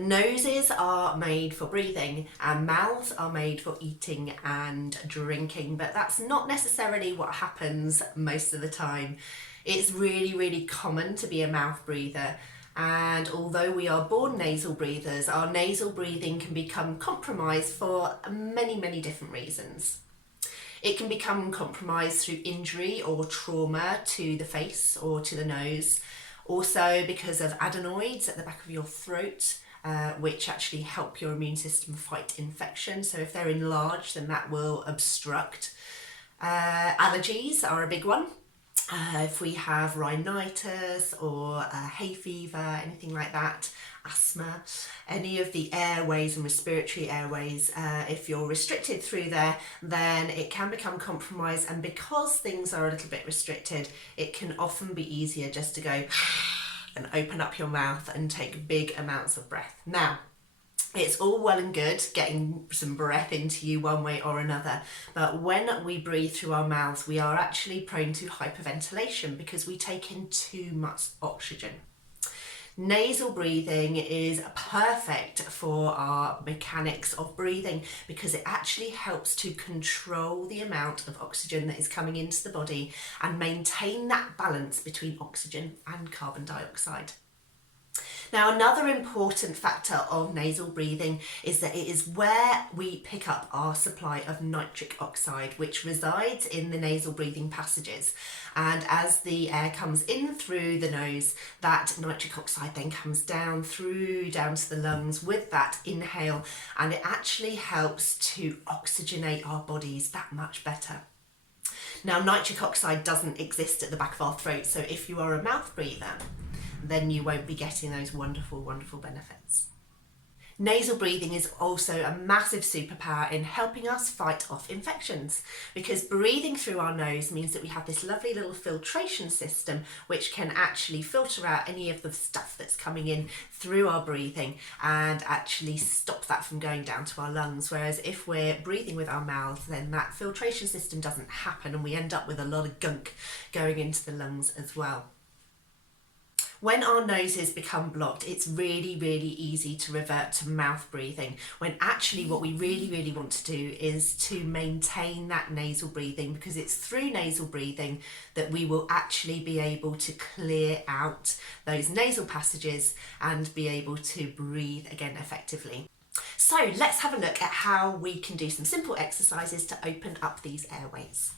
Noses are made for breathing and mouths are made for eating and drinking, but that's not necessarily what happens most of the time. It's really, really common to be a mouth breather, and although we are born nasal breathers, our nasal breathing can become compromised for many, many different reasons. It can become compromised through injury or trauma to the face or to the nose. Also because of adenoids at the back of your throat, which actually help your immune system fight infection. So if they're enlarged, then that will obstruct. Allergies are a big one. If we have rhinitis or hay fever, anything like that, asthma, any of the airways and respiratory airways, if you're restricted through there, then it can become compromised. And because things are a little bit restricted, it can often be easier just to go and open up your mouth and take big amounts of breath. Now, it's all well and good getting some breath into you one way or another, but when we breathe through our mouths, we are actually prone to hyperventilation because we take in too much oxygen. Nasal breathing is perfect for our mechanics of breathing because it actually helps to control the amount of oxygen that is coming into the body and maintain that balance between oxygen and carbon dioxide. Now, another important factor of nasal breathing is that it is where we pick up our supply of nitric oxide, which resides in the nasal breathing passages. And as the air comes in through the nose, that nitric oxide then comes down to the lungs with that inhale, and it actually helps to oxygenate our bodies that much better. Now, nitric oxide doesn't exist at the back of our throat, so if you are a mouth breather, then you won't be getting those wonderful, wonderful benefits. Nasal breathing is also a massive superpower in helping us fight off infections, because breathing through our nose means that we have this lovely little filtration system which can actually filter out any of the stuff that's coming in through our breathing and actually stop that from going down to our lungs. Whereas if we're breathing with our mouths, then that filtration system doesn't happen and we end up with a lot of gunk going into the lungs as well. When our noses become blocked, it's really, really easy to revert to mouth breathing, when actually what we really, really want to do is to maintain that nasal breathing, because it's through nasal breathing that we will actually be able to clear out those nasal passages and be able to breathe again effectively. So let's have a look at how we can do some simple exercises to open up these airways.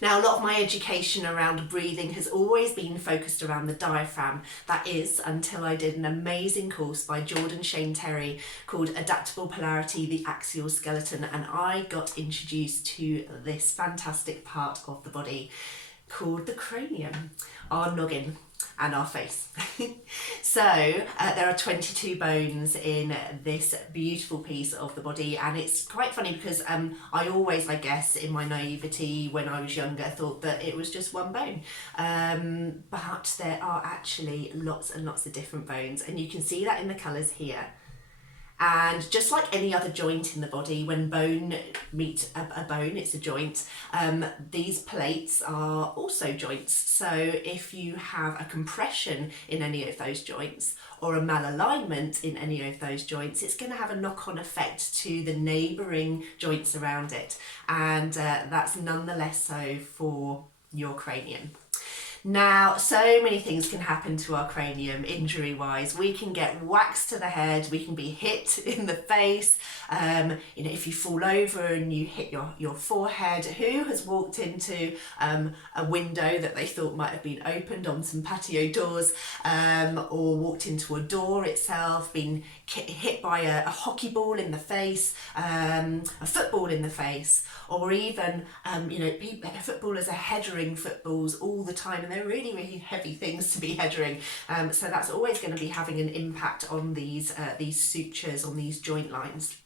Now, a lot of my education around breathing has always been focused around the diaphragm. That is, until I did an amazing course by Jordan Shane Terry called Adaptable Polarity, the Axial Skeleton, and I got introduced to this fantastic part of the body called the cranium, our noggin and our face. So there are 22 bones in this beautiful piece of the body, and it's quite funny because I always, I guess, in my naivety when I was younger, thought that it was just one bone, but there are actually lots and lots of different bones, and you can see that in the colours here. And just like any other joint in the body, when bone meets a bone, it's a joint. These plates are also joints. So if you have a compression in any of those joints or a malalignment in any of those joints, it's going to have a knock-on effect to the neighbouring joints around it. And that's nonetheless so for your cranium. Now, so many things can happen to our cranium injury-wise. We can get whacks to the head, we can be hit in the face, if you fall over and you hit your forehead. Who has walked into a window that they thought might have been opened on some patio doors, or walked into a door itself, been hit by a hockey ball in the face, a football in the face, or even, footballers are headering footballs all the time, and they're really, really heavy things to be headering. So that's always going to be having an impact on these sutures, on these joint lines.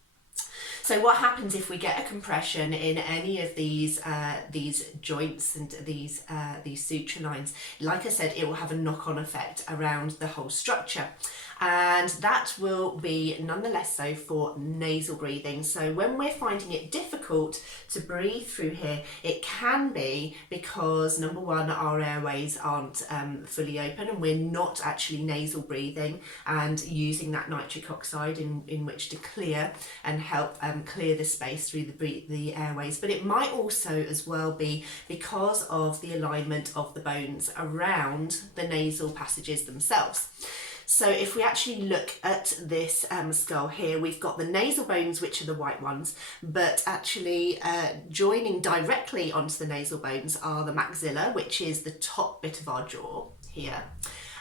So what happens if we get a compression in any of these joints and these suture lines? Like I said, it will have a knock-on effect around the whole structure. And that will be nonetheless so for nasal breathing. So when we're finding it difficult to breathe through here, it can be because, number one, our airways aren't fully open and we're not actually nasal breathing and using that nitric oxide in which to clear and help clear the space through the airways. But it might also as well be because of the alignment of the bones around the nasal passages themselves. So if we actually look at this skull here, we've got the nasal bones, which are the white ones, but actually joining directly onto the nasal bones are the maxilla, which is the top bit of our jaw here.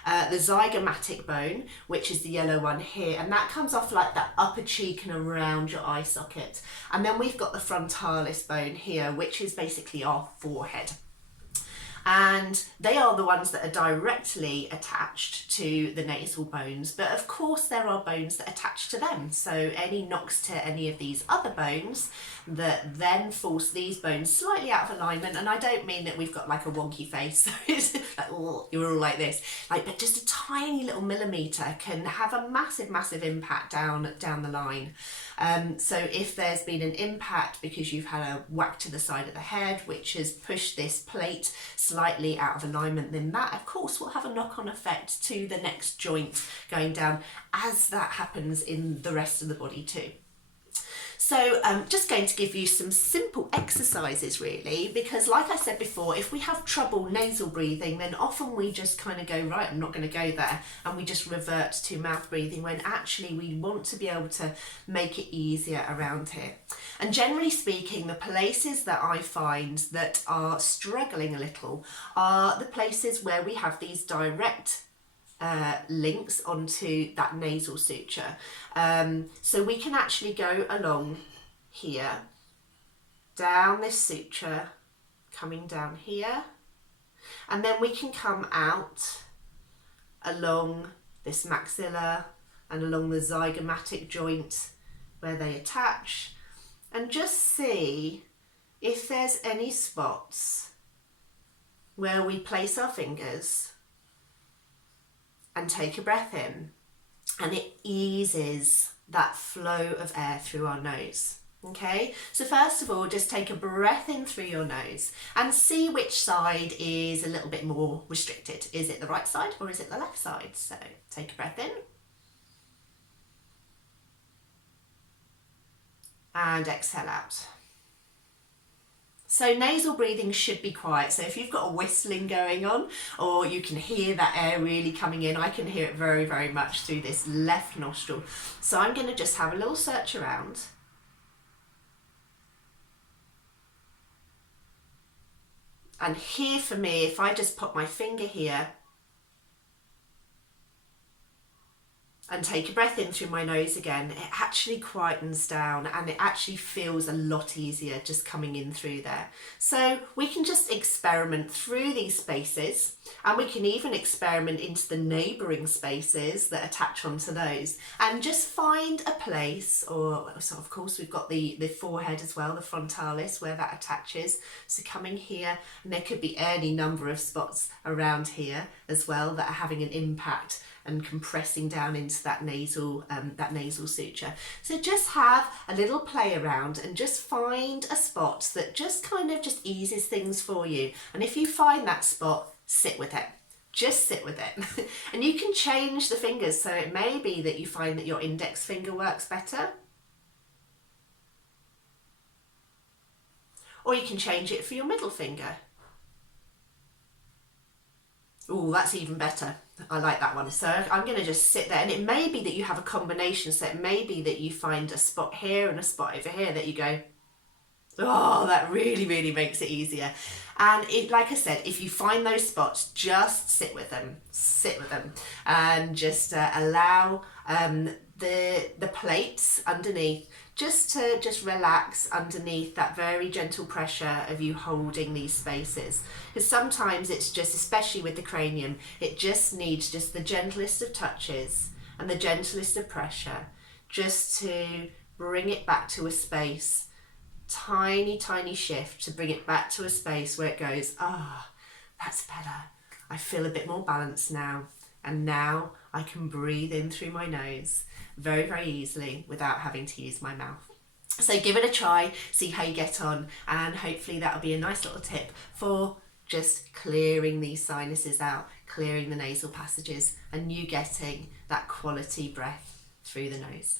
The zygomatic bone, which is the yellow one here, and that comes off like that upper cheek and around your eye socket. And then we've got the frontalis bone here, which is basically our forehead. And they are the ones that are directly attached to the nasal bones, but of course there are bones that attach to them. So any knocks to any of these other bones that then force these bones slightly out of alignment, and I don't mean that we've got like a wonky face, so it's like, oh, you're all like this, but just a tiny little millimetre can have a massive impact down the line. So if there's been an impact because you've had a whack to the side of the head, which has pushed this plate slightly out of alignment, then that of course will have a knock-on effect to the next joint going down, as that happens in the rest of the body too. So I'm just going to give you some simple exercises really, because like I said before, if we have trouble nasal breathing, then often we just kind of go, right, I'm not going to go there, and we just revert to mouth breathing, when actually we want to be able to make it easier around here. And generally speaking, the places that I find that are struggling a little are the places where we have these direct links onto that nasal suture. So we can actually go along here, down this suture, coming down here, and then we can come out along this maxilla and along the zygomatic joint where they attach, and just see if there's any spots where we place our fingers and take a breath in, and it eases that flow of air through our nose. Okay, so first of all, just take a breath in through your nose and see which side is a little bit more restricted. Is it the right side or is it the left side? So take a breath in and exhale out. So nasal breathing should be quiet. So if you've got a whistling going on, or you can hear that air really coming in, I can hear it very much through this left nostril. So I'm going to just have a little search around. And here for me, if I just put my finger here and take a breath in through my nose again, it actually quietens down and it actually feels a lot easier just coming in through there. So we can just experiment through these spaces, and we can even experiment into the neighbouring spaces that attach onto those, and just find a place, or so of course we've got the forehead as well, the frontalis, where that attaches. So coming here, and there could be any number of spots around here as well that are having an impact and compressing down into that nasal suture. So just have a little play around and just find a spot that just kind of just eases things for you. And if you find that spot, sit with it. Just sit with it. And you can change the fingers. So it may be that you find that your index finger works better, or you can change it for your middle finger. Oh, that's even better. I like that one. So I'm going to just sit there, and it may be that you have a combination. So it may be that you find a spot here and a spot over here that you go, oh, that really makes it easier. And it, like I said, if you find those spots, just sit with them, and just allow the plates underneath just relax underneath that very gentle pressure of you holding these spaces. Because sometimes it's just, especially with the cranium, it just needs just the gentlest of touches and the gentlest of pressure just to bring it back to a space, tiny, tiny shift to bring it back to a space where it goes, ah, that's better. I feel a bit more balanced now. And now I can breathe in through my nose very, very easily without having to use my mouth. So give it a try, see how you get on, and hopefully that'll be a nice little tip for just clearing these sinuses out, clearing the nasal passages, and you getting that quality breath through the nose.